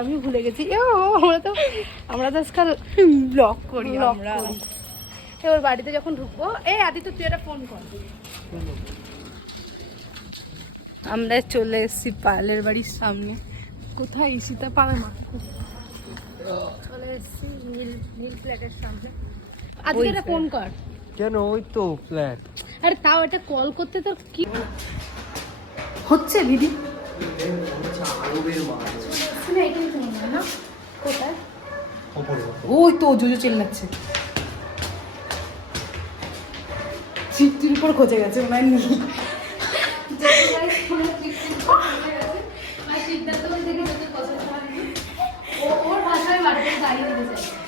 আমি ভুলে গেছি। আমরা তো আজকাল ব্লগ করি আমরা। এবার বাড়িতে যখন ঢুকবো, আদিত্য তুই একটা ফোন কর। আমরা চলে এসেছি পায়েলের বাড়ির সামনে। কোথায় সীতা পাড়ার মাঠে চলে এসেছি নীল ফ্ল্যাটের সামনে। আদিত্য একটা ফোন কর। কেন? ওই তো ফ্ল্যাট। আরে তাও এটা কল করতে তোর কি হচ্ছে দিদি? কোথায়? ওই তো জুজু চিল্লাচ্ছে, চিপটির উপর খোঁজে গেছে মনে হয়। ওর ভাষায় বাড়িতে দাঁড়িয়ে দিতে চাই।